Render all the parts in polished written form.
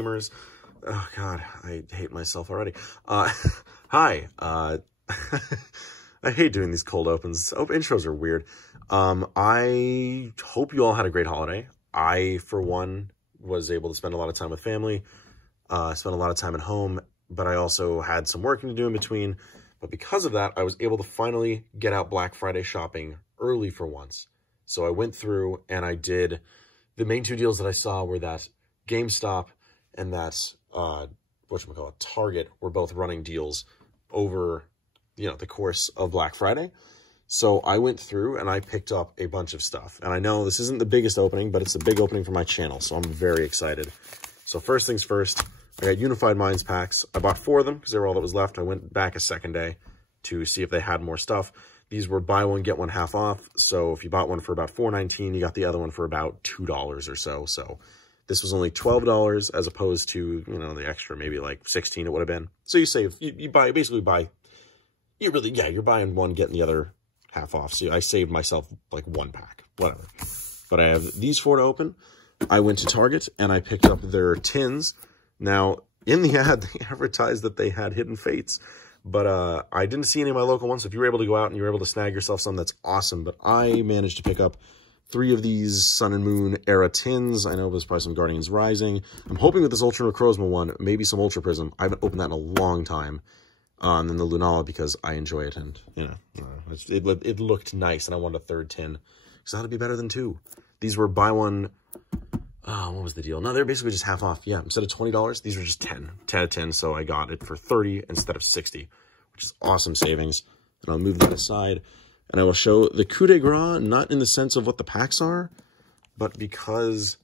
streamers. Oh, God, I hate myself already. Hi. I hate doing these cold opens. Intros are weird. I hope you all had a great holiday. I, for one, was able to spend a lot of time with family, spend a lot of time at home, but I also had some working to do in between. But because of that, I was able to finally get out Black Friday shopping early for once. So I went through and I did, the main two deals that I saw were that GameStop and that, whatchamacallit, Target were both running deals over, the course of Black Friday. So I went through and I picked up a bunch of stuff. And I know this isn't the biggest opening, but it's a big opening for my channel. So I'm very excited. So first things first, I got Unified Minds packs. I bought 4 of them because they were all that was left. I went back a second day to see if they had more stuff. These were buy one, get one half off. So if you bought one for about $4.19, you got the other one for about $2 or so. So this was only $12 as opposed to, the extra, maybe like 16 it would have been. So you save, you're buying one, getting the other half off. So I saved myself like 1 pack, whatever. But I have these 4 to open. I went to Target and I picked up their tins. Now, in the ad, they advertised that they had Hidden Fates, but I didn't see any of my local ones. So if you were able to go out and you were able to snag yourself some, that's awesome. But I managed to pick up 3 of these Sun and Moon era tins. I know there's probably some Guardians Rising. I'm hoping with this Ultra Necrozma one, maybe some Ultra Prism. I haven't opened that in a long time. And then the Lunala because I enjoy it, and it looked nice, and I wanted a 3rd tin because that'd be better than 2. These were buy one. What was the deal? No, they're basically just half off. Yeah, instead of $20, these were just 10 out of 10. So I got it for 30 instead of 60, which is awesome savings. And I'll move that aside, and I will show the coup de grace, not in the sense of what the packs are, but because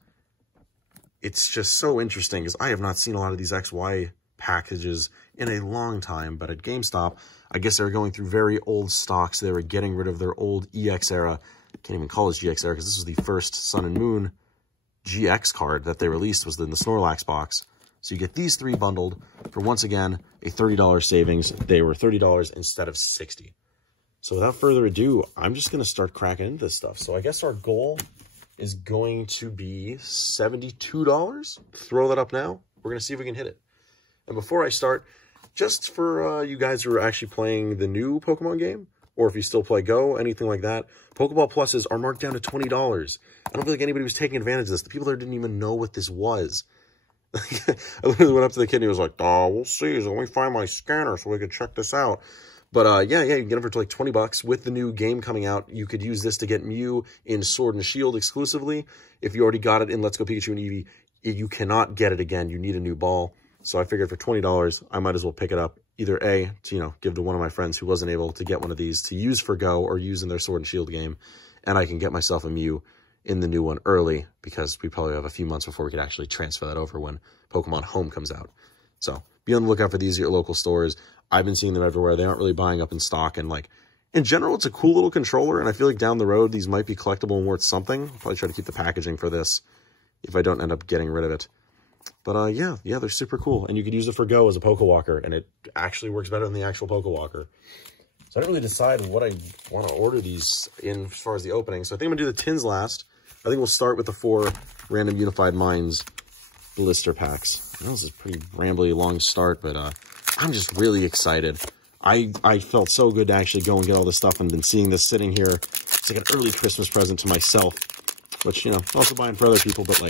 it's just so interesting. Because I have not seen a lot of these XY packages in a long time, but at GameStop, I guess they were going through very old stocks. They were getting rid of their old EX era. I can't even call this GX era because this was the first Sun and Moon GX card that they released, was in the Snorlax box. So you get these 3 bundled for, once again, a $30 savings. They were $30 instead of $60. So without further ado, I'm just going to start cracking into this stuff. So I guess our goal is going to be $72. Throw that up now. We're going to see if we can hit it. And before I start, just for you guys who are actually playing the new Pokemon game, or if you still play Go, anything like that, Pokeball Pluses are marked down to $20. I don't feel like anybody was taking advantage of this. The people there didn't even know what this was. I literally went up to the kid and he was like, oh, we'll see. So let me find my scanner so we can check this out. But yeah, you can get them for like $20 with the new game coming out. You could use this to get Mew in Sword and Shield exclusively. If you already got it in Let's Go Pikachu and Eevee, you cannot get it again. You need a new ball. So I figured for $20, I might as well pick it up. Either A, to, give to one of my friends who wasn't able to get one of these to use for Go or use in their Sword and Shield game, and I can get myself a Mew in the new one early because we probably have a few months before we could actually transfer that over when Pokemon Home comes out. So be on the lookout for these at your local stores. I've been seeing them everywhere. They aren't really buying up in stock, and in general, it's a cool little controller, and I feel like down the road, these might be collectible and worth something. I'll probably try to keep the packaging for this if I don't end up getting rid of it. But yeah, they're super cool. And you could use it for Go as a Pokewalker, and it actually works better than the actual Pokewalker. So I didn't really decide what I want to order these in as far as the opening. So I think I'm going to do the tins last. I think we'll start with the 4 random Unified Minds blister packs. I know this is a pretty rambly, long start, but I'm just really excited. I felt so good to actually go and get all this stuff, and been seeing this sitting here. It's like an early Christmas present to myself, which, also buying for other people, but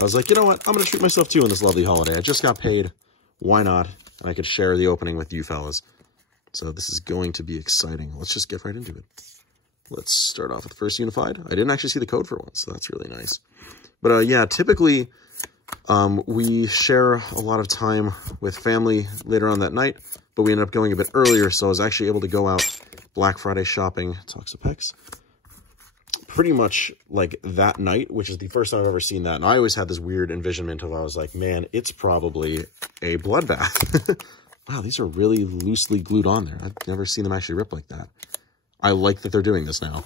I was like, you know what? I'm going to treat myself too on this lovely holiday. I just got paid. Why not? And I could share the opening with you fellas. So this is going to be exciting. Let's just get right into it. Let's start off with the first Unified. I didn't actually see the code for once, so that's really nice. But yeah, typically we share a lot of time with family later on that night, but we ended up going a bit earlier, so I was actually able to go out Black Friday shopping, Toxapex, pretty much like that night, which is the first time I've ever seen that. And I always had this weird envisionment of, I was like, man, it's probably a bloodbath. Wow, these are really loosely glued on there. I've never seen them actually rip like that. I like that they're doing this now.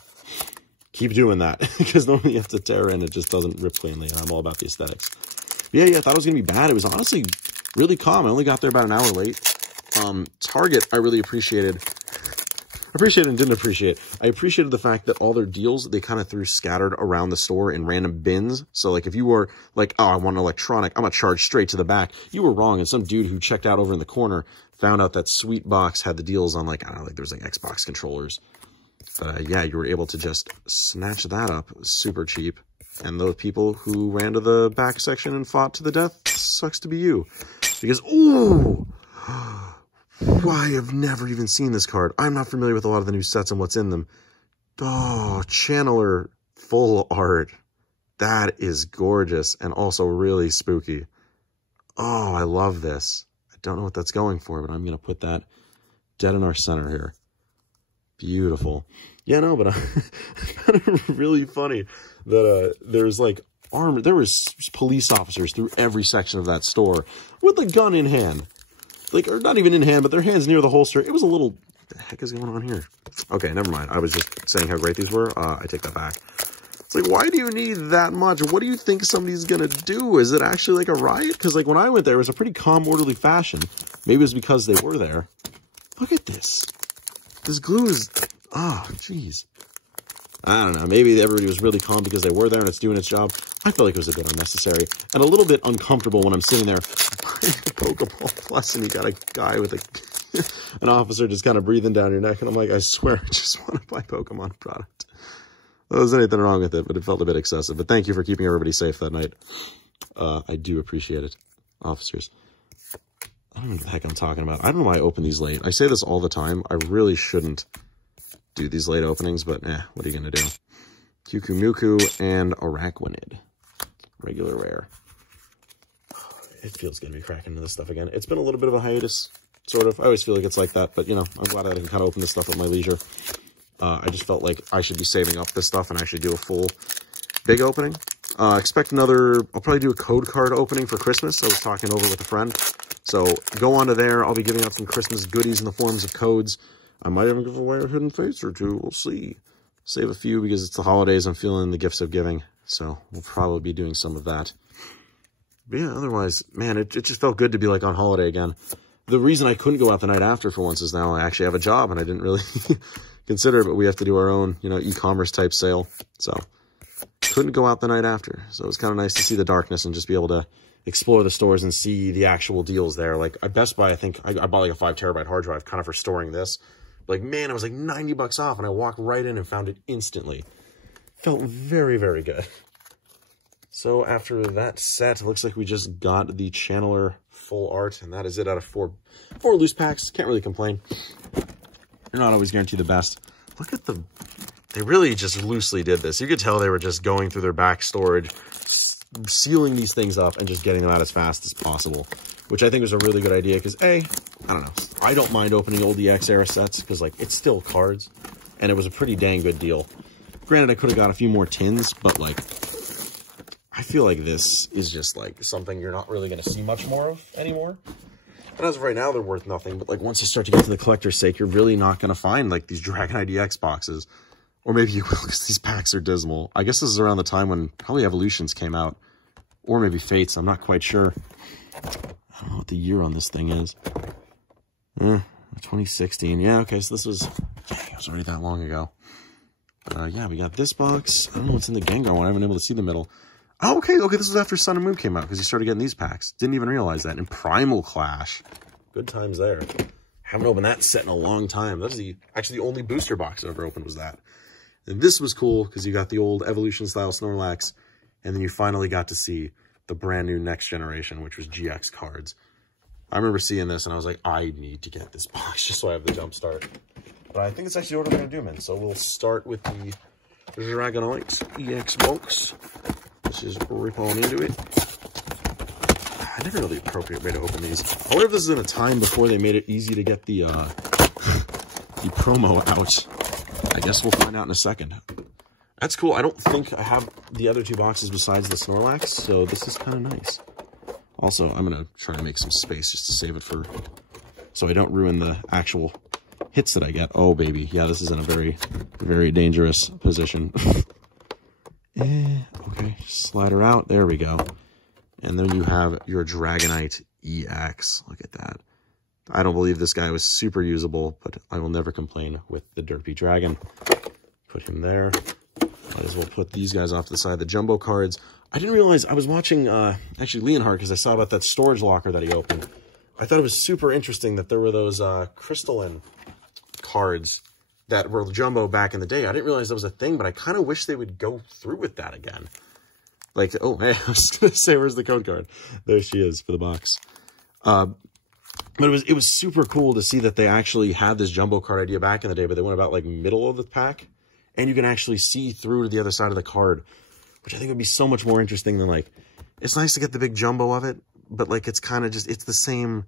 Keep doing that, because normally you have to tear in, it just doesn't rip cleanly, and I'm all about the aesthetics. But yeah, I thought it was going to be bad. It was honestly really calm. I only got there about an hour late. Target, I really appreciated. appreciate and didn't appreciate. I appreciated the fact that all their deals, they kind of threw scattered around the store in random bins. So like if you were like, oh, I want an electronic, I'm going to charge straight to the back. You were wrong. And some dude who checked out over in the corner found out that Sweet Box had the deals on like, I don't know, like there was like Xbox controllers. But yeah, you were able to just snatch that up super cheap. And those people who ran to the back section and fought to the death, sucks to be you. Because, ooh, I have never even seen this card. I'm not familiar with a lot of the new sets and what's in them. Oh, Channeler full art. That is gorgeous and also really spooky. Oh, I love this. I don't know what that's going for, but I'm going to put that dead in our center here. Beautiful. Yeah, no, but I found it really funny that there's like there was police officers through every section of that store with a gun in hand. Like, or not even in hand, but their hands near the holster. It was a little, what the heck is going on here? Okay, never mind. I was just saying how great these were. I take that back. It's like, why do you need that much? What do you think somebody's going to do? Is it actually like a riot? Because like when I went there, it was a pretty calm, orderly fashion. Maybe it was because they were there. Look at this. This glue is, oh, jeez. I don't know. Maybe everybody was really calm because they were there and it's doing its job. I feel like it was a bit unnecessary and a little bit uncomfortable when I'm sitting there buying a Pokeball Plus and you got a guy with an officer just kind of breathing down your neck. And I'm like, I swear, I just want to buy Pokemon product. There wasn't anything wrong with it, but it felt a bit excessive. But thank you for keeping everybody safe that night. I do appreciate it, officers. I don't know what the heck I'm talking about. I don't know why I open these late. I say this all the time. I really shouldn't do these late openings, but what are you going to do? Kukumuku and Araquanid. Regular rare. It feels good to be cracking into this stuff again. It's been a little bit of a hiatus, sort of. I always feel like it's like that, but, you know, I'm glad that I can kind of open this stuff at my leisure. I just felt like I should be saving up this stuff and actually do a full big opening. Expect another, I'll probably do a code card opening for Christmas. I was talking over with a friend. So go on to there. I'll be giving out some Christmas goodies in the forms of codes. I might even give away a hidden face or two. We'll see. Save a few because it's the holidays. I'm feeling the gifts of giving. So we'll probably be doing some of that. But yeah, otherwise, man, it just felt good to be like on holiday again. The reason I couldn't go out the night after for once is now I actually have a job and I didn't really consider it, but we have to do our own, you know, e-commerce type sale. So couldn't go out the night after. So it was kind of nice to see the darkness and just be able to explore the stores and see the actual deals there. Like at Best Buy, I think I bought like a 5 terabyte hard drive kind of for storing this. Like, man, it was like 90 bucks off and I walked right in and found it instantly. Felt very, very good. So after that set, it looks like we just got the Channeler full art, and that is it out of four loose packs. Can't really complain. You're not always guaranteed the best. Look at they really just loosely did this. You could tell they were just going through their back storage, sealing these things up and just getting them out as fast as possible, which I think was a really good idea because I don't know, I don't mind opening old EX era sets because like it's still cards and it was a pretty dang good deal. Granted, I could have got a few more tins, but like I feel like this is just like something you're not really going to see much more of anymore. And as of right now, they're worth nothing, but like once you start to get to the collector's sake, you're really not going to find like these Dragonite EX boxes. Or maybe you will because these packs are dismal. I guess this is around the time when probably Evolutions came out. Or maybe Fates, I'm not quite sure. I don't know what the year on this thing is. 2016. Yeah, okay, so this was... Dang, it was already that long ago. Yeah, we got this box. I don't know what's in the Gengar one. I haven't been able to see the middle. Oh, okay, this was after Sun and Moon came out because you started getting these packs. Didn't even realize that. And Primal Clash. Good times there. Haven't opened that set in a long time. That was actually the only booster box I ever opened was that. And this was cool because you got the old Evolution-style Snorlax, and then you finally got to see the brand new next generation, which was GX cards. I remember seeing this, and I was like, I need to get this box just so I have the jump start. But I think it's actually what I'm going to do, man. So we'll start with the Dragonite EX box. Let's just rip on into it. I never know the appropriate way to open these. I wonder if this is in a time before they made it easy to get the promo out. I guess we'll find out in a second. That's cool. I don't think I have the other two boxes besides the Snorlax, so this is kind of nice. Also, I'm going to try to make some space just to save it for... so I don't ruin the actual hits that I get. Oh, baby. Yeah, this is in a very, very dangerous position. Okay, slide her out. There we go. And then you have your Dragonite EX. Look at that. I don't believe this guy was super usable, but I will never complain with the Derpy Dragon. Put him there. Might as well put these guys off to the side. The jumbo cards. I didn't realize, I was watching, actually, Leonhardt, because I saw about that storage locker that he opened. I thought it was super interesting that there were those crystalline cards that were jumbo back in the day. I didn't realize that was a thing, but I kind of wish they would go through with that again. Like, oh, hey, I was going to say, where's the code card? There she is for the box. But it was super cool to see that they actually had this jumbo card idea back in the day, but they went about, like, middle of the pack, and you can actually see through to the other side of the card, which I think would be so much more interesting than, like, it's nice to get the big jumbo of it, but, like, it's kind of just, it's the same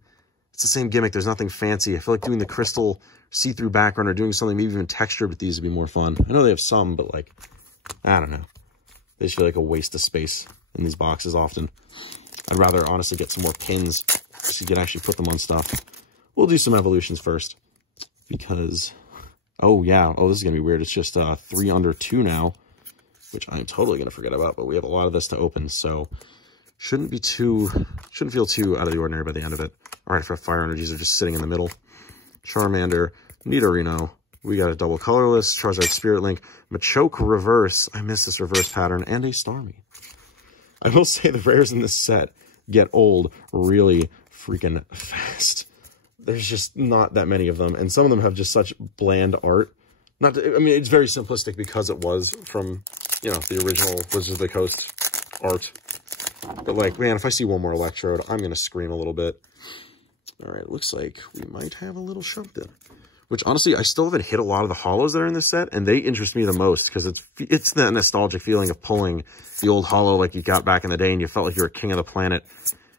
gimmick. There's nothing fancy. I feel like doing the crystal see-through background or doing something maybe even textured with these would be more fun. I know they have some, but, like, I don't know. They just feel like a waste of space in these boxes often. I'd rather honestly get some more pins so you can actually put them on stuff. We'll do some evolutions first because, oh yeah, oh, this is going to be weird. It's just 3 under 2 now, which I'm totally going to forget about, but we have a lot of this to open, so shouldn't feel too out of the ordinary by the end of it. All right, for Fire Energies are just sitting in the middle. Charmander, Nidorino. We got a double colorless, Charizard Spirit Link, Machoke Reverse. I miss this reverse pattern, and a Starmie. I will say the rares in this set get old really freaking fast. There's just not that many of them, and some of them have just such bland art. I mean, it's very simplistic because it was from, you know, the original Wizards of the Coast art. But, like, man, if I see one more Electrode, I'm going to scream a little bit. All right, looks like we might have a little something. Which, honestly, I still haven't hit a lot of the holos that are in this set, and they interest me the most, because it's that nostalgic feeling of pulling the old holo like you got back in the day, and you felt like you were king of the planet.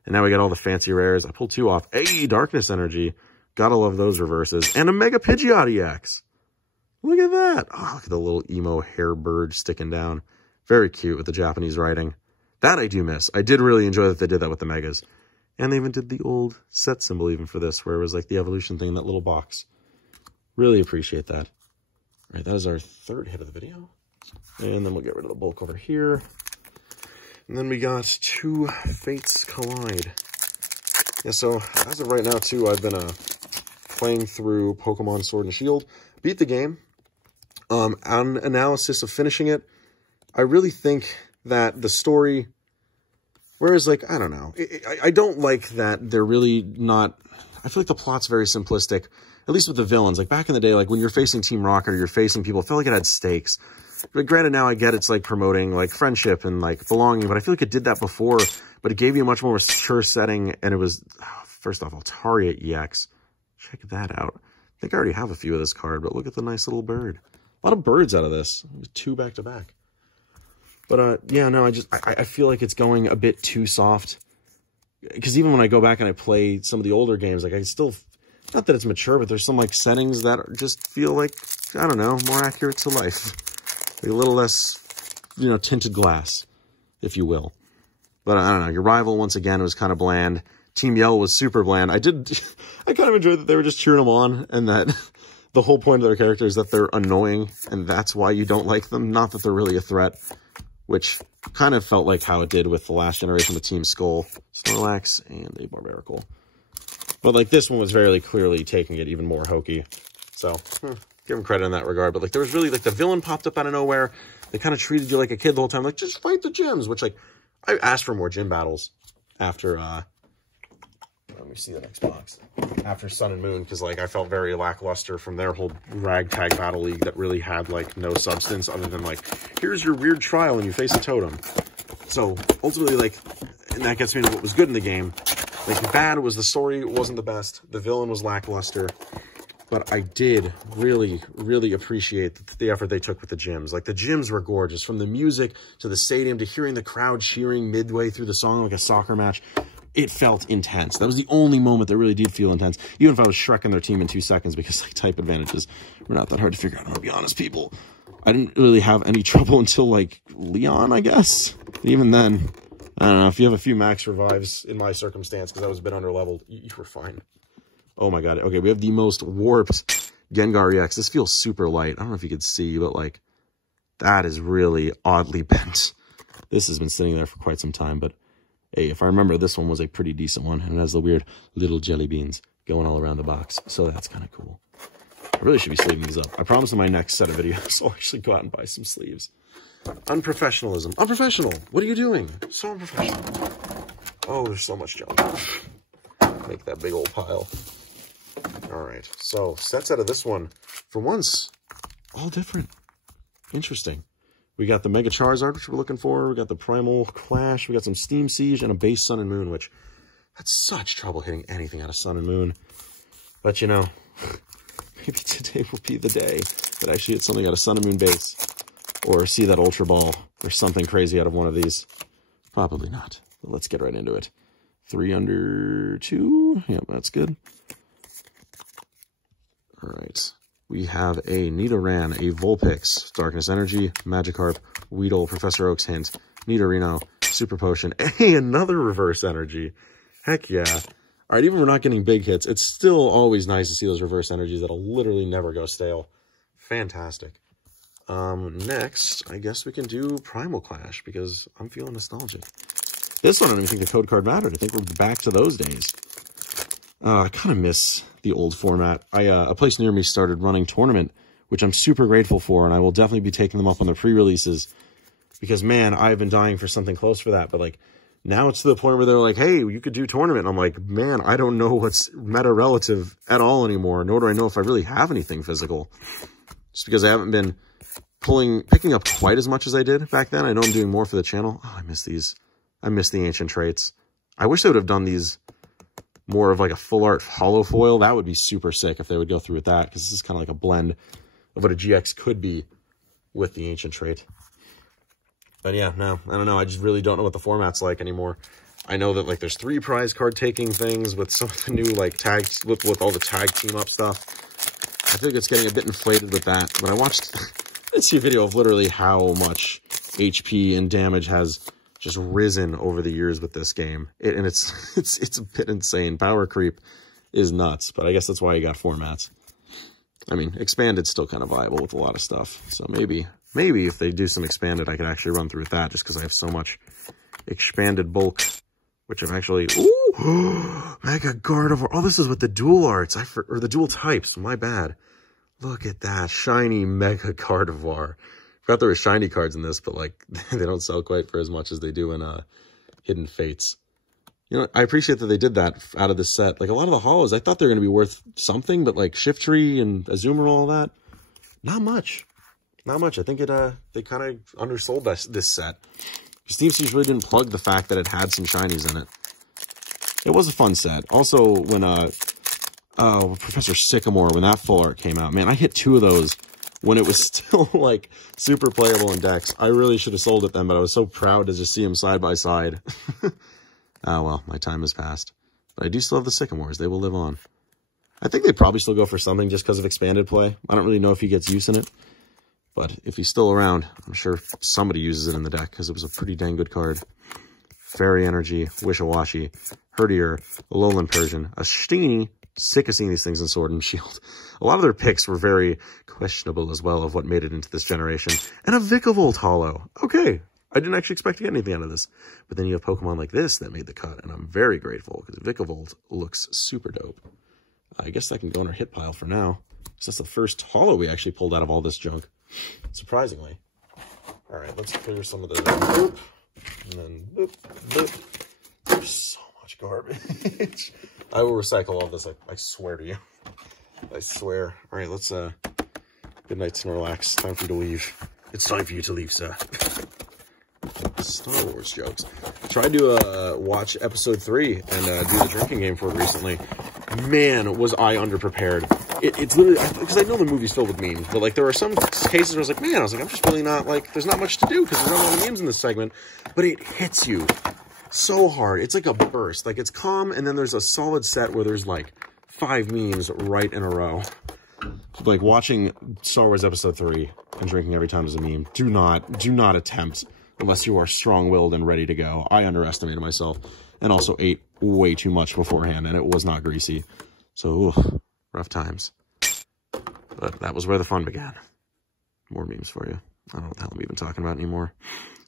And now we got all the fancy rares. I pulled 2 off. Hey, Darkness Energy. Gotta love those reverses. And a Mega Pidgeot EX. Look at that. Oh, look at the little emo hair bird sticking down. Very cute with the Japanese writing. That I do miss. I did really enjoy that they did that with the Megas. And they even did the old set symbol even for this, where it was like the evolution thing in that little box. Really appreciate that. All right, that is our 3rd hit of the video. And then we'll get rid of the bulk over here. And then we got 2 Fates Collide. Yeah, so as of right now, too, I've been playing through Pokemon Sword and Shield. Beat the game. On analysis of finishing it, I really think that the story... Whereas, like, I don't know. I don't like that they're really not... I feel like the plot's very simplistic, at least with the villains. Like, back in the day, like, when you're facing Team Rocket or you're facing people, it felt like it had stakes. But granted, now I get it's, like, promoting, like, friendship and, like, belonging, but I feel like it did that before, but it gave you a much more mature setting, and it was... first off, Altaria EX. Check that out. I think I already have a few of this card, but look at the nice little bird. A lot of birds out of this. 2 back-to-back. But, yeah, no, I feel like it's going a bit too soft. Because even when I go back and I play some of the older games, like, I still, not that it's mature, but there's some, like, settings that just feel like, I don't know, more accurate to life. Like a little less, you know, tinted glass, if you will. But, I don't know, your rival, once again, was kind of bland. Team Yell was super bland. I kind of enjoyed that they were just cheering them on, and that the whole point of their character is that they're annoying, and that's why you don't like them, not that they're really a threat. Which kind of felt like how it did with the last generation with Team Skull, Snorlax, and a Barbaracle. But, like, this one was very clearly taking it even more hokey. So, give them credit in that regard. But, like, there was really, like, the villain popped up out of nowhere. They kind of treated you like a kid the whole time. Like, just fight the gyms. Which, like, I asked for more gym battles after, let me see the next box. After Sun and Moon, because, like, I felt very lackluster from their whole ragtag battle league that really had, like, no substance other than, like, here's your weird trial and you face a totem. So, ultimately, like, and that gets me to what was good in the game. Like, the bad was the story wasn't the best. The villain was lackluster. But I did really, really appreciate the effort they took with the gyms. Like, the gyms were gorgeous. From the music to the stadium to hearing the crowd cheering midway through the song like a soccer match. It felt intense. That was the only moment that really did feel intense. Even if I was shrekking their team in 2 seconds, because, like, type advantages were not that hard to figure out. I'm gonna be honest, people. I didn't really have any trouble until, like, Leon, I guess. Even then, I don't know. If you have a few max revives in my circumstance, because I was a bit underleveled, you were fine. Oh my god. Okay, we have the most warped Gengar EX. This feels super light. I don't know if you could see, but, like, that is really oddly bent. This has been sitting there for quite some time, but... Hey, if I remember, this one was a pretty decent one, and it has the weird little jelly beans. going all around the box. So that's kind of cool. I really should be sleeving these up. I promise in my next set of videos, I'll actually go out and buy some sleeves. Unprofessionalism. Unprofessional. What are you doing? So unprofessional. Oh, there's so much junk. Make that big old pile. All right. So sets out of this one, for once, all different. Interesting. We got the Mega Charizard, which we're looking for. We got the Primal Clash. We got some Steam Siege and a base Sun and Moon, which had such trouble hitting anything out of Sun and Moon. But, you know, maybe today will be the day that I actually hit something out of Sun and Moon base. Or see that Ultra Ball or something crazy out of one of these. Probably not. But let's get right into it. 3 under 2. Yep, that's good. All right. We have a Nidoran, a Vulpix, Darkness Energy, Magikarp, Weedle, Professor Oak's Hint, Nidorino, Super Potion, hey, another Reverse Energy. Heck yeah. All right, even if we're not getting big hits, it's still always nice to see those Reverse Energies that'll literally never go stale. Fantastic. Next, I guess we can do Primal Clash, because I'm feeling nostalgic. This one, I don't even think the code card mattered. I think we're back to those days. I kind of miss the old format. A place near me started running tournament, which I'm super grateful for, and I will definitely be taking them up on the pre-releases, because, man, I've been dying for something close for that. But, like, now it's to the point where they're like, hey, you could do tournament. And I'm like, man, I don't know what's meta relative at all anymore, nor do I know if I really have anything physical. Just because I haven't been picking up quite as much as I did back then. I know I'm doing more for the channel. Oh, I miss these. I miss the ancient traits. I wish they would have done these more of like a full art hollow foil. That would be super sick if they would go through with that, because this is kind of like a blend of what a GX could be with the ancient trait. But yeah, no, I don't know. I just really don't know what the format's like anymore. I know that like there's 3 prize card taking things with some of the new like tags with all the tag team up stuff. I think it's getting a bit inflated with that. When I watched, I see a video of literally how much HP and damage has just risen over the years with this game. And it's a bit insane. Power creep is nuts, but I guess that's why you got formats. I mean, expanded's still kind of viable with a lot of stuff. So maybe if they do some expanded, I could actually run through with that, just because I have so much expanded bulk, which I'm actually, ooh, Mega Gardevoir. Oh, this is with the dual arts, or the dual types, my bad. Look at that, shiny Mega Gardevoir. Forgot there were shiny cards in this, but like, they don't sell quite for as much as they do in Hidden Fates. You know, I appreciate that they did that out of this set. Like, a lot of the holos, I thought they were going to be worth something, but like Shiftry and Azumarill, all that, not much. Not much. I think they kind of undersold this set. Steam Siege really didn't plug the fact that it had some shinies in it. It was a fun set. Also, when Professor Sycamore, when that full art came out, man, I hit 2 of those when it was still like super playable in decks. I really should have sold it then, but I was so proud to just see them side by side. Oh well, my time has passed. But I do still have the Sycamores. They will live on. I think they probably still go for something just because of expanded play. I don't really know if he gets use in it. But if he's still around, I'm sure somebody uses it in the deck, because it was a pretty dang good card. Fairy Energy, Wishawashi, Herdier, Alolan Persian, a Steenie. Sick of seeing these things in Sword and Shield. A lot of their picks were very questionable as well of what made it into this generation. And a Vikavolt holo. Okay, I didn't actually expect to get anything out of this. But then you have Pokemon like this that made the cut, and I'm very grateful, because Vikavolt looks super dope. I guess that can go in our hit pile for now. So that's the first holo we actually pulled out of all this junk. Surprisingly. All right, let's clear some of the boop, and then boop, boop. There's so much garbage. I will recycle all this, I swear to you. I swear. All right, let's, good night, Snorlax. Time for you to leave. It's time for you to leave, sir. Star Wars jokes. Tried to watch episode 3 and do the drinking game for it recently. Man, was I underprepared. It's literally, because I know the movie's filled with memes, but like there are some cases where I was like, man, I'm just really not, like, there's not much to do because there's not a lot of memes in this segment, but it hits you so hard. It's like a burst. Like, it's calm, and then there's a solid set where there's like 5 memes right in a row. Like, watching Star Wars Episode 3 and drinking every time is a meme. Do not attempt unless you are strong-willed and ready to go. I underestimated myself and also ate way too much beforehand, and it was not greasy. So, ooh, rough times. But that was where the fun began. More memes for you. I don't know what the hell I'm even talking about anymore.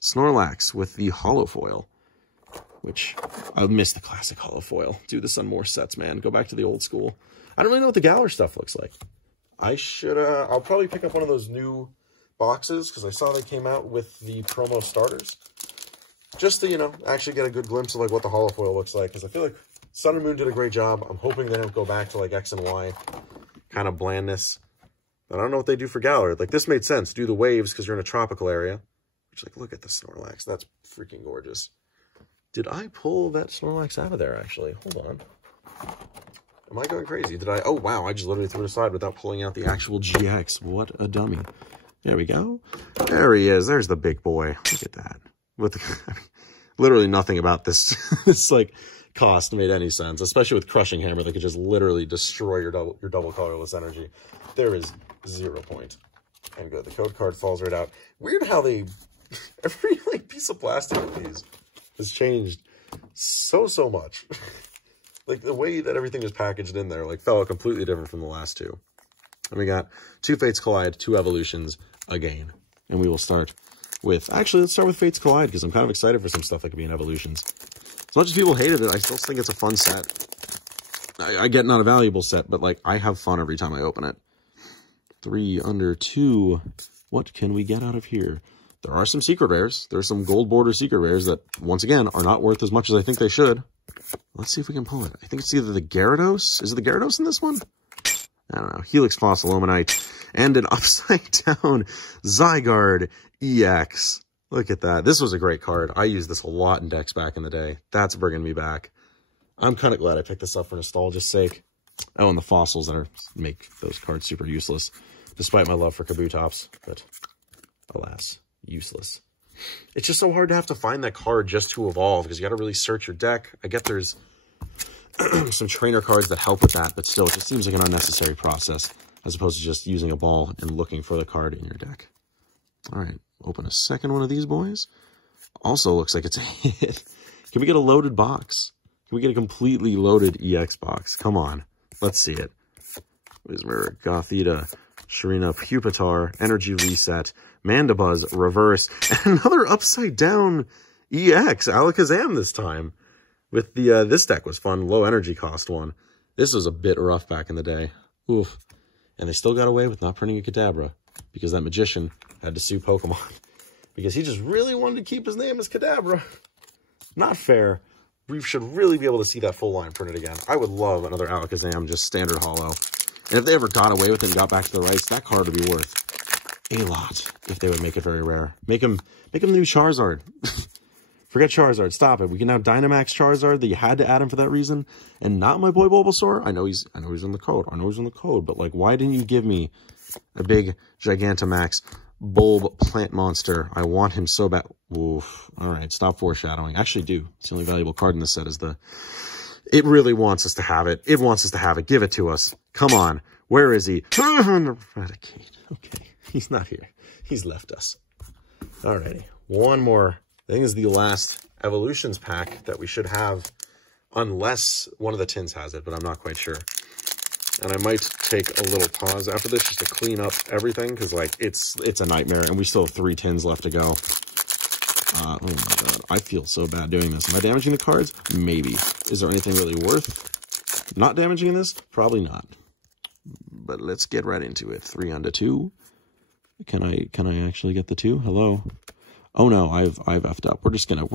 Snorlax with the holo foil. which I miss the classic holo foil. Do this on more sets, man. Go back to the old school. I don't really know what the Galar stuff looks like. I should, I'll probably pick up one of those new boxes because I saw they came out with the promo starters. Just to, you know, actually get a good glimpse of like what the holo foil looks like, because I feel like Sun and Moon did a great job. I'm hoping they don't go back to like X and Y kind of blandness. But I don't know what they do for Galar. Like, this made sense. Do the waves because you're in a tropical area. Which, like, look at the Snorlax. That's freaking gorgeous. Did I pull that Snorlax out of there, actually? Hold on. Am I going crazy? Did I? Oh, wow. I just literally threw it aside without pulling out the actual GX. What a dummy. There we go. There he is. There's the big boy. Look at that. With the, literally nothing about this, this, like, cost made any sense, especially with Crushing Hammer that could just literally destroy your double colorless energy. There is 0 point. And good. The code card falls right out. Weird how they, every like piece of plastic of these has changed so much. Like the way that everything is packaged in there, like felt completely different from the last two. And we got 2 Fates Collide, 2 Evolutions again. And we will start with, actually, let's start with Fates Collide because I'm kind of excited for some stuff that could be in Evolutions. As much as people hated it, I still think it's a fun set. I get not a valuable set, but like I have fun every time I open it. 3 under 2. What can we get out of here? There are some secret rares. There's some gold border secret rares that, once again, are not worth as much as I think they should. Let's see if we can pull it. I think it's either the Gyarados. Is it the Gyarados in this one? I don't know. Helix Fossil Omanite. And an upside down Zygarde EX. Look at that. This was a great card. I used this a lot in decks back in the day. That's bringing me back. I'm kind of glad I picked this up for nostalgia's sake. Oh, and the fossils that make those cards super useless, despite my love for Kabutops, but alas, useless. It's just so hard to have to find that card just to evolve, because you got to really search your deck. I get there's some trainer cards that help with that, but still, it just seems like an unnecessary process, as opposed to just using a ball and looking for the card in your deck. All right, open a second one of these boys. Also looks like it's a hit. Can we get a loaded box? Can we get a completely loaded EX box? Come on. Let's see it. Whismur, Gothita, Sharina, Pupitar, Energy Reset, Mandibuzz, Reverse, and another upside down EX, Alakazam this time. With the, this deck was fun, low energy cost one. This was a bit rough back in the day. Oof. And they still got away with not printing a Kadabra, because that magician had to sue Pokemon. Because he just really wanted to keep his name as Kadabra. Not fair. We should really be able to see that full line printed again. I would love another Alakazam, just standard holo. And if they ever got away with it and got back to the rights, that card would be worth a lot if they would make it very rare. Make him the new Charizard. Forget Charizard. Stop it. We can have Dynamax Charizard that you had to add him for that reason. And not my boy Bulbasaur. I know he's in the code. I know he's in the code. But like, why didn't you give me a big Gigantamax Bulb plant monster? I want him so bad. Oof. All right, stop foreshadowing. Actually do. It's the only valuable card in this set is the... It really wants us to have it. It wants us to have it. Give it to us. Come on. Where is he? Eradicate. Okay. He's not here. He's left us. Alrighty. One more. I think this is the last Evolutions pack that we should have, unless one of the tins has it, but I'm not quite sure. And I might take a little pause after this just to clean up everything, because like it's a nightmare, and we still have 3 tins left to go. Oh my god, I feel so bad doing this. Am I damaging the cards? Maybe. Is there anything really worth not damaging in this? Probably not. But let's get right into it. 3 under 2. Can I actually get the 2? Hello. Oh no, I've effed up. We're just gonna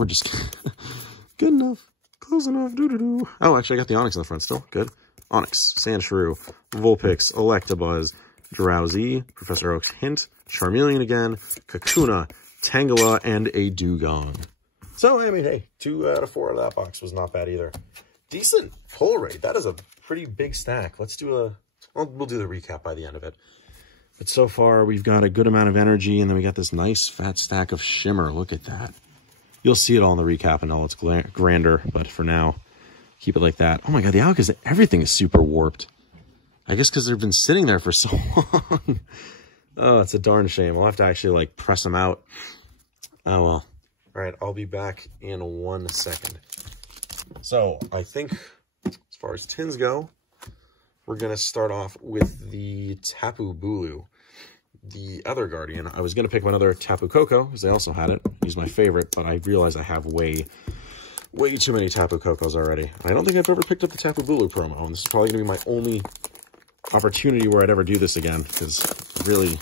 good enough. Close enough. Doo-doo-doo. Oh, actually I got the Onix in the front still. Good. Onix, Sandshrew, Vulpix, Electabuzz, Drowsy, Professor Oak's Hint, Charmeleon again, Kakuna, Tangela, and a Dugong. So, I mean, hey, 2 out of 4 of that box was not bad either. Decent pull rate. That is a pretty big stack. Let's do we'll do the recap by the end of it. But so far, we've got a good amount of energy, and then we got this nice fat stack of Shimmer. Look at that. You'll see it all in the recap and all its grander, but for now, keep it like that. Oh my god, the Alakazam, everything is super warped. I guess because they've been sitting there for so long. Oh, it's a darn shame. I'll have to actually, like, press them out. Oh, well. All right, I'll be back in 1 second. So, I think, as far as tins go, we're going to start off with the Tapu Bulu, the other Guardian. I was going to pick another Tapu Koko, because they also had it. He's my favorite, but I realized I have way way too many Tapu Kokos already. I don't think I've ever picked up the Taboo Bulu promo, and this is probably going to be my only opportunity where I'd ever do this again, because I really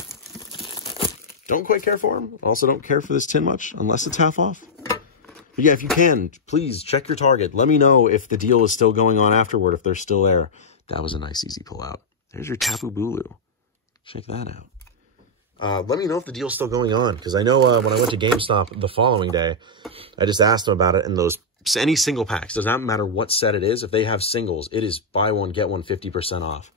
don't quite care for them. Also don't care for this tin much, unless it's half off. But yeah, if you can, please check your Target. Let me know if the deal is still going on afterward, if they're still there. That was a nice, easy pull out. There's your Taboo Bulu. Check that out. Let me know if the deal's still going on, because I know when I went to GameStop the following day, I just asked them about it, and any single packs, does not matter what set it is, if they have singles, it is buy one, get one 50% off,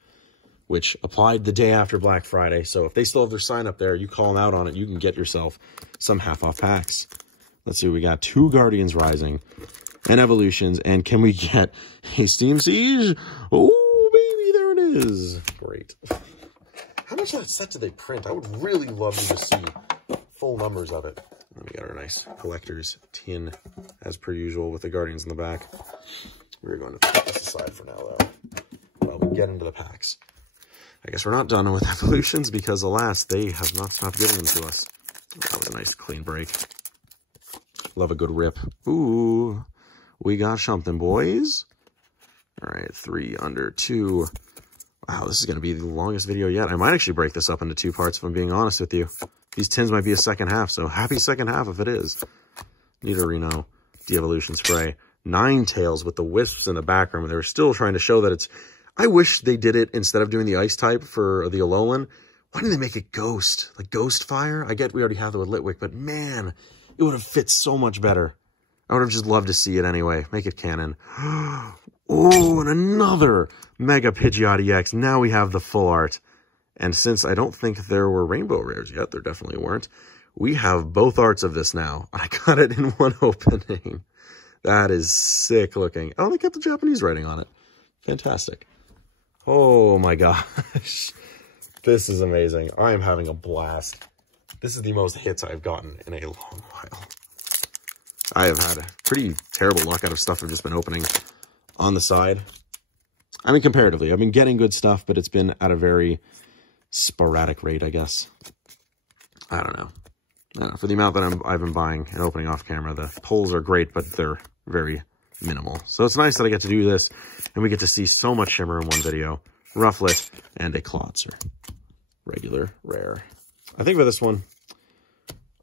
which applied the day after Black Friday. So if they still have their sign up there, you call them out on it, you can get yourself some half-off packs. Let's see, we got 2 Guardians Rising and Evolutions, and can we get a Steam Siege? Oh, baby, there it is. Great. How much of that set did they print? I would really love to just see full numbers of it. And we got our nice collector's tin, as per usual, with the Guardians in the back. We're going to put this aside for now, though, while we get into the packs. I guess we're not done with Evolutions, because, alas, they have not stopped giving them to us. That was a nice clean break. Love a good rip. Ooh, we got something, boys. All right, 3 under 2. Wow, this is going to be the longest video yet. I might actually break this up into 2 parts, if I'm being honest with you. These tins might be a second half, so happy second half if it is. Nidorino, De-Evolution Spray. Ninetales with the wisps in the background. They were still trying to show that it's... I wish they did it instead of doing the ice type for the Alolan. Why didn't they make it Ghost? Like Ghost Fire? I get we already have that with Litwick, but man, it would have fit so much better. I would have just loved to see it anyway. Make it canon. Oh, and another Mega Pidgeot EX. Now we have the full art. And since I don't think there were rainbow rares yet, there definitely weren't, we have both arts of this now. I got it in one opening. That is sick looking. Oh, they kept the Japanese writing on it. Fantastic. Oh my gosh. This is amazing. I am having a blast. This is the most hits I've gotten in a long while. I have had pretty terrible luck out of stuff I've just been opening on the side. I mean, comparatively, I've been getting good stuff, but it's been at a very sporadic rate, I guess. I don't know. For the amount that I've been buying and opening off camera, the pulls are great, but they're very minimal. So it's nice that I get to do this, and we get to see so much shimmer in one video. Rufflet and a Klotzer. Regular, rare. I think for this one,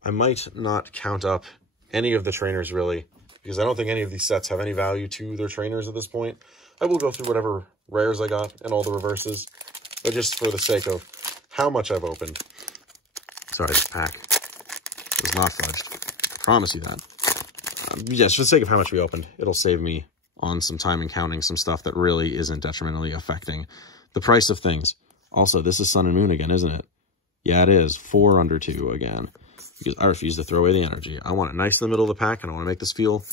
I might not count up any of the trainers, really, because I don't think any of these sets have any value to their trainers at this point. I will go through whatever rares I got and all the reverses, but just for the sake of how much I've opened. Sorry, this pack was not fudged. I promise you that. Yes, for the sake of how much we opened, it'll save me on some time and counting some stuff that really isn't detrimentally affecting the price of things. Also, this is Sun and Moon again, isn't it? Yeah, it is. 4 under 2 again. Because I refuse to throw away the energy. I want it nice in the middle of the pack, and I want to make this feel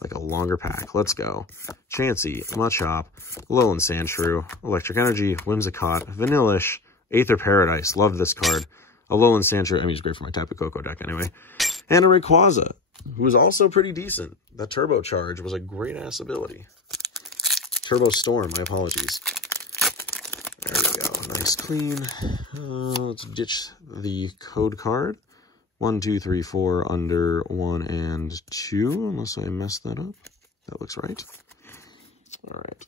like a longer pack. Let's go. Chansey, Machop, Alolan Sandshrew, Electric Energy, Whimsicott, Vanillish, Aether Paradise. Love this card. Alolan Sandshrew. I mean, he's great for my Tapu Koko deck anyway. And a Rayquaza, who was also pretty decent. That Turbo Charge was a great-ass ability. Turbo Storm, my apologies. There we go. Nice, clean. Let's ditch the code card. 1, 2, 3, 4 under 1 and 2, unless I messed that up. That looks right. All right.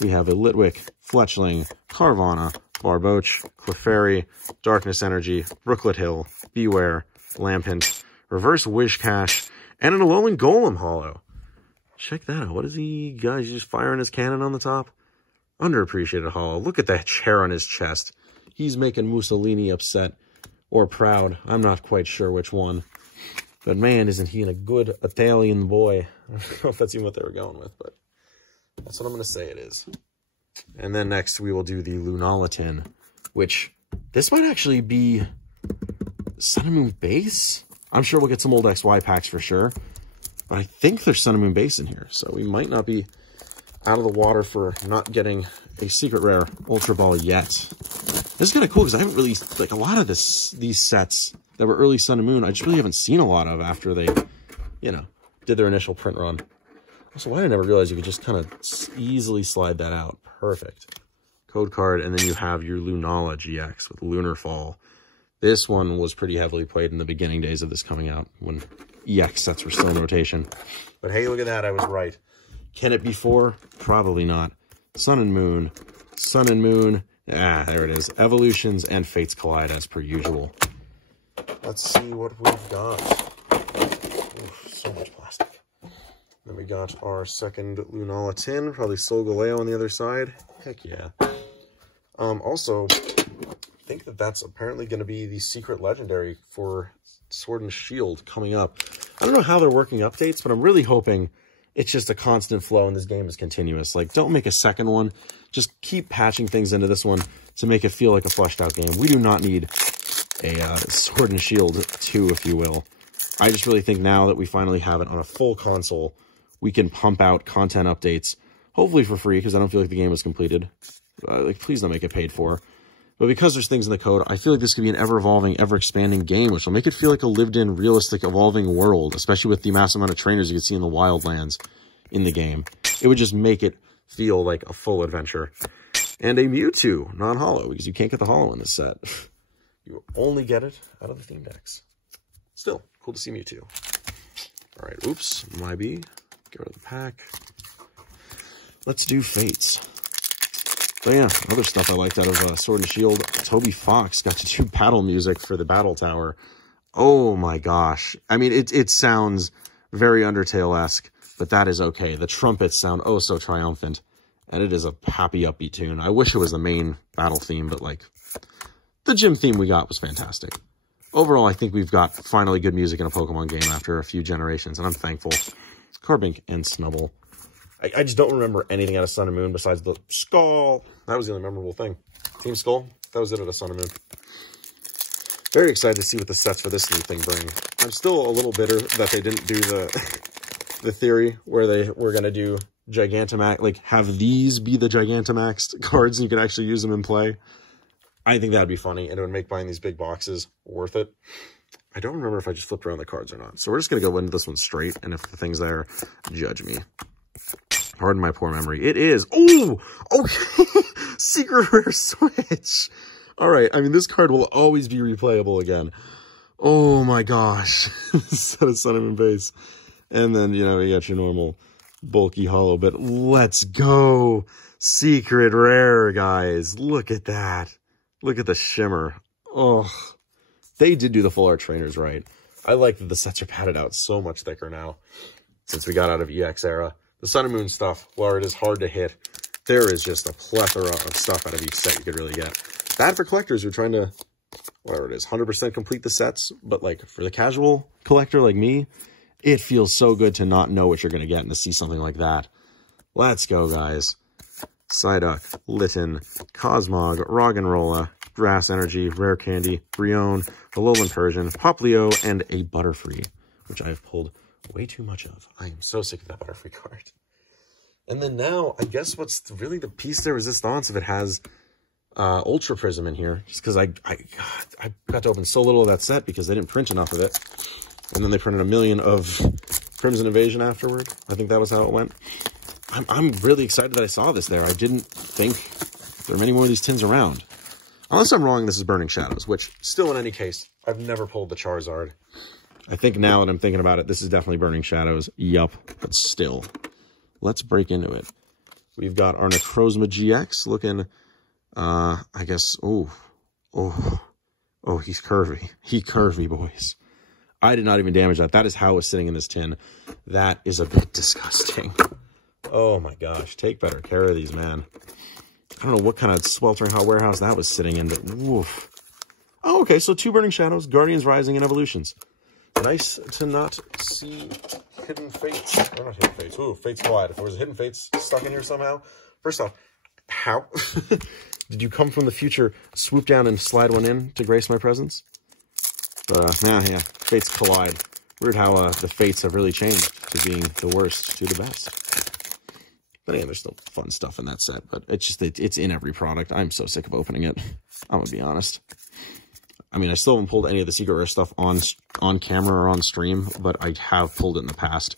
We have a Litwick, Fletchling, Carvana, Barboach, Clefairy, Darkness Energy, Brooklet Hill, Beware, Lampent, Reverse Wishcash, and an Alolan Golem Holo. Check that out. What is he, guys, just firing his cannon on the top? Underappreciated holo. Look at that chair on his chest. He's making Mussolini upset. Or proud. I'm not quite sure which one. But man, isn't he a good Italian boy. I don't know if that's even what they were going with, but that's what I'm going to say it is. And then next we will do the Lunala, which this might actually be Sun and Moon base. I'm sure we'll get some old XY packs for sure. But I think there's Sun and Moon base in here. So we might not be out of the water for not getting a secret rare Ultra Ball yet. This is kind of cool because I haven't really, like, a lot of these sets that were early Sun and Moon, I just really haven't seen a lot of after they, you know, did their initial print run. Also, why did I never realize you could just kind of easily slide that out? Perfect. Code card, and then you have your Lunala GX with Lunar Fall. This one was pretty heavily played in the beginning days of this coming out, when EX sets were still in rotation. But hey, look at that, I was right. Can it be 4? Probably not. Sun and Moon. Sun and Moon. Ah, there it is. Evolutions and Fates Collide as per usual. Let's see what we've got. Oof, so much plastic. Then we got our second Lunala tin, probably Solgaleo on the other side. Heck yeah. Also, I think that that's apparently going to be the secret legendary for Sword and Shield coming up. I don't know how they're working updates, but I'm really hoping it's just a constant flow and this game is continuous. Like, don't make a second one. Just keep patching things into this one to make it feel like a fleshed out game. We do not need a Sword and Shield 2, if you will. I just really think now that we finally have it on a full console, we can pump out content updates, hopefully for free, because I don't feel like the game was completed. Like, please don't make it paid for. But because there's things in the code, I feel like this could be an ever-evolving, ever-expanding game, which will make it feel like a lived-in, realistic, evolving world, especially with the massive amount of trainers you can see in the wildlands in the game. It would just make it feel like a full adventure. And a Mewtwo, non-holo, because you can't get the holo in this set. You only get it out of the theme decks. Still, cool to see Mewtwo. All right, oops, my B. Get rid of the pack. Let's do Fates. But yeah, other stuff I liked out of Sword and Shield. Toby Fox got to do battle music for the Battle Tower. Oh my gosh. I mean, it sounds very Undertale-esque, but that is okay. The trumpets sound oh so triumphant, and it is a happy, upbeat tune. I wish it was the main battle theme, but like, the gym theme we got was fantastic. Overall, I think we've got finally good music in a Pokemon game after a few generations, and I'm thankful. Carbink and Snubble. I just don't remember anything out of Sun and Moon besides the skull. That was the only memorable thing. Team Skull, that was it out of Sun and Moon. Very excited to see what the sets for this new thing bring. I'm still a little bitter that they didn't do the theory where they were going to do Gigantamax, like have these be the Gigantamax cards and you could actually use them in play. I think that'd be funny, and it would make buying these big boxes worth it. I don't remember if I just flipped around the cards or not. So we're just going to go into this one straight, and if the thing's there, judge me. Pardon my poor memory. It is. Oh, okay. Secret Rare Switch. All right. I mean, this card will always be replayable again. Oh my gosh. Set of Sun and Moon base. And then, you know, you got your normal bulky holo, but let's go. Secret Rare, guys. Look at that. Look at the shimmer. Oh, they did do the full art trainers right. I like that the sets are padded out so much thicker now since we got out of EX era. The Sun and Moon stuff, while it is hard to hit, there is just a plethora of stuff out of each set you could really get. Bad for collectors who are trying to, whatever it is, 100% complete the sets, but like for the casual collector like me, it feels so good to not know what you're going to get and to see something like that. Let's go, guys. Psyduck, Litten, Cosmog, Roggenrola, Grass Energy, Rare Candy, Brion, Alolan Persian, Poplio, and a Butterfree, which I have pulled way too much of. I am so sick of that Butterfree card. And then now, I guess what's really the piece de resistance if it has Ultra Prism in here, just because I got to open so little of that set because they didn't print enough of it. And then they printed a million of Crimson Invasion afterward. I think that was how it went. I'm really excited that I saw this there. I didn't think there were many more of these tins around. Unless I'm wrong, this is Burning Shadows, which still in any case, I've never pulled the Charizard. I think now that I'm thinking about it, this is definitely Burning Shadows. Yup, but still. Let's break into it. We've got our Necrozma GX looking, I guess, oh, he's curvy. He curvy, boys. I did not even damage that. That is how it was sitting in this tin. That is a bit disgusting. Oh my gosh, take better care of these, man. I don't know what kind of sweltering hot warehouse that was sitting in, but woof. Oh, okay, so 2 Burning Shadows, Guardians Rising, and Evolutions. Nice to not see Hidden Fates. Or not Hidden Fates. Ooh, Fates Collide. If there was a Hidden Fates stuck in here somehow. First off, how? Did you come from the future, swoop down and slide one in to grace my presence? But, yeah, Fates Collide. Weird how the Fates have really changed to being the worst to the best. But again, there's still fun stuff in that set. But it's just, it's in every product. I'm so sick of opening it. I'm going to be honest. I mean, I still haven't pulled any of the Secret Rare stuff on camera or on stream, but I have pulled it in the past.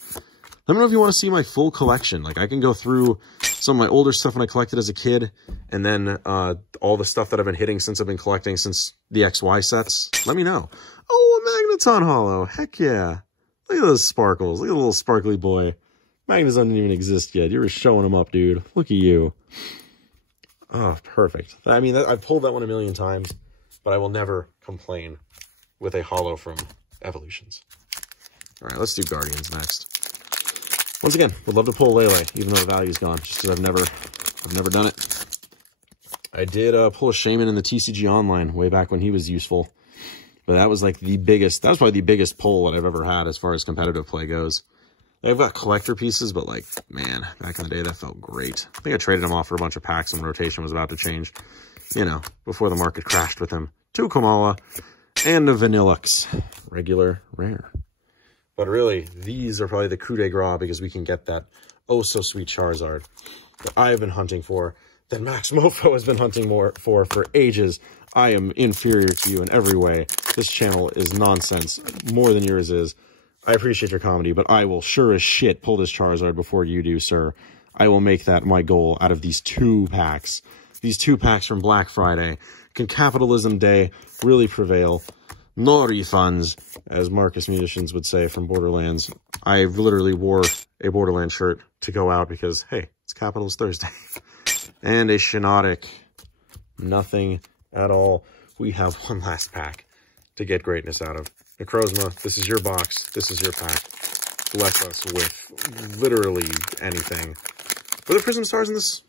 Let me know if you want to see my full collection. Like, I can go through some of my older stuff when I collected as a kid, and then all the stuff that I've been hitting since I've been collecting since the XY sets. Let me know. Oh, a Magneton holo. Heck yeah. Look at those sparkles. Look at the little sparkly boy. Magneton doesn't even exist yet. You were showing him up, dude. Look at you. Oh, perfect. I mean, I've pulled that one a million times, but I will never complain with a holo from Evolutions. All right, let's do Guardians next. Once again, would love to pull Lele, even though the value's gone, just because I've never done it. I did pull a Shaman in the TCG Online way back when he was useful, but that was like the biggest, that was probably the biggest pull that I've ever had as far as competitive play goes. I've got collector pieces, but like, man, back in the day, that felt great. I think I traded him off for a bunch of packs when rotation was about to change, you know, before the market crashed with him. 2 Kamala and a Vanillux, regular rare. But really, these are probably the coup de grace because we can get that oh-so-sweet Charizard that I've been hunting for, that Max Mofo has been hunting for ages. I am inferior to you in every way. This channel is nonsense, more than yours is. I appreciate your comedy, but I will sure as shit pull this Charizard before you do, sir. I will make that my goal out of these 2 packs. These 2 packs from Black Friday. Can Capitalism Day really prevail? No refunds, as Marcus Munitions would say from Borderlands. I literally wore a Borderlands shirt to go out because, hey, it's Capitalist Thursday. And a Shiinotic. Nothing at all. We have one last pack to get greatness out of. Necrozma, this is your box. This is your pack. Bless us with literally anything. Were there Prism Stars in this?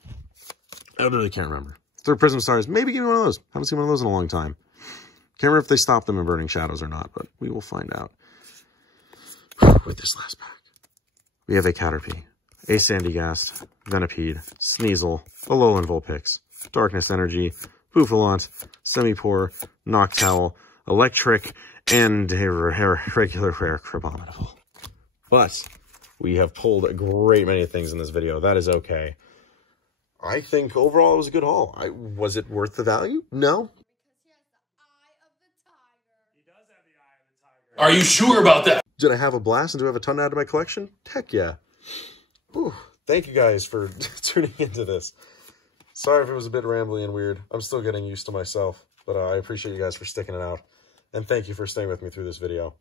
I literally can't remember. If there were Prism Stars, maybe give me one of those. Haven't seen one of those in a long time. Can't remember if they stopped them in Burning Shadows or not, but we will find out with this last pack. We have a Caterpie, a Sandygast, Venipede, Sneasel, a Alolan Vulpix, Darkness Energy, Buffalant, Semipour, Noctowl, Electric, and a regular rare Crabominable. But we have pulled a great many things in this video. That is okay. I think overall it was a good haul. Was it worth the value? No. Are you sure about that? Did I have a blast and do I have a ton out of my collection? Heck yeah. Whew. Thank you guys for tuning into this. Sorry if it was a bit rambly and weird. I'm still getting used to myself, but I appreciate you guys for sticking it out. And thank you for staying with me through this video.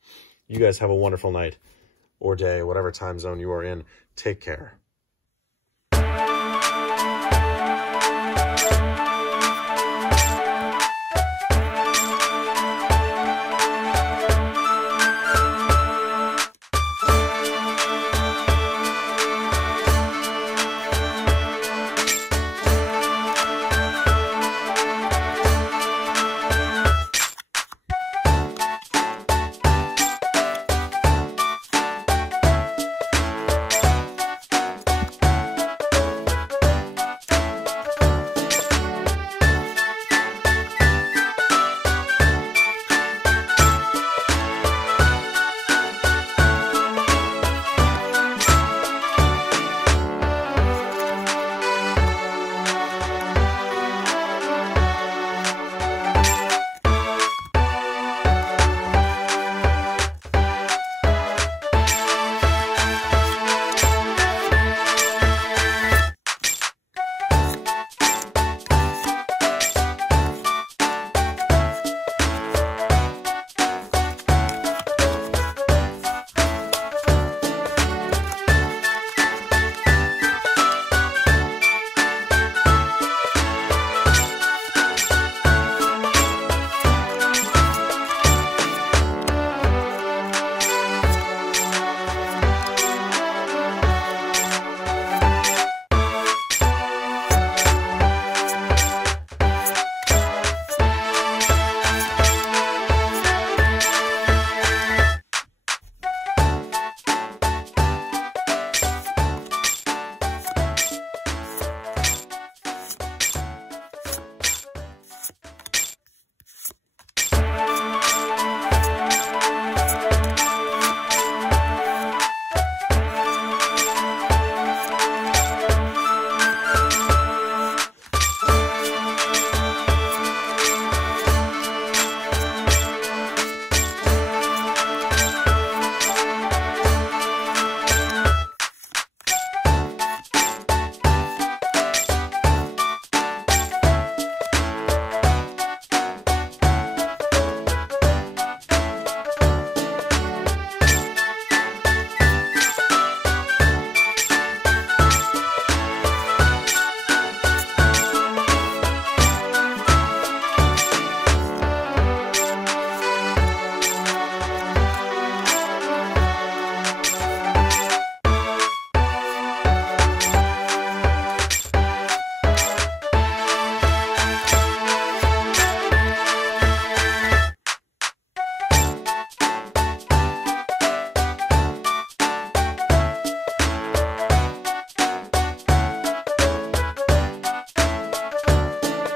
You guys have a wonderful night or day, whatever time zone you are in. Take care.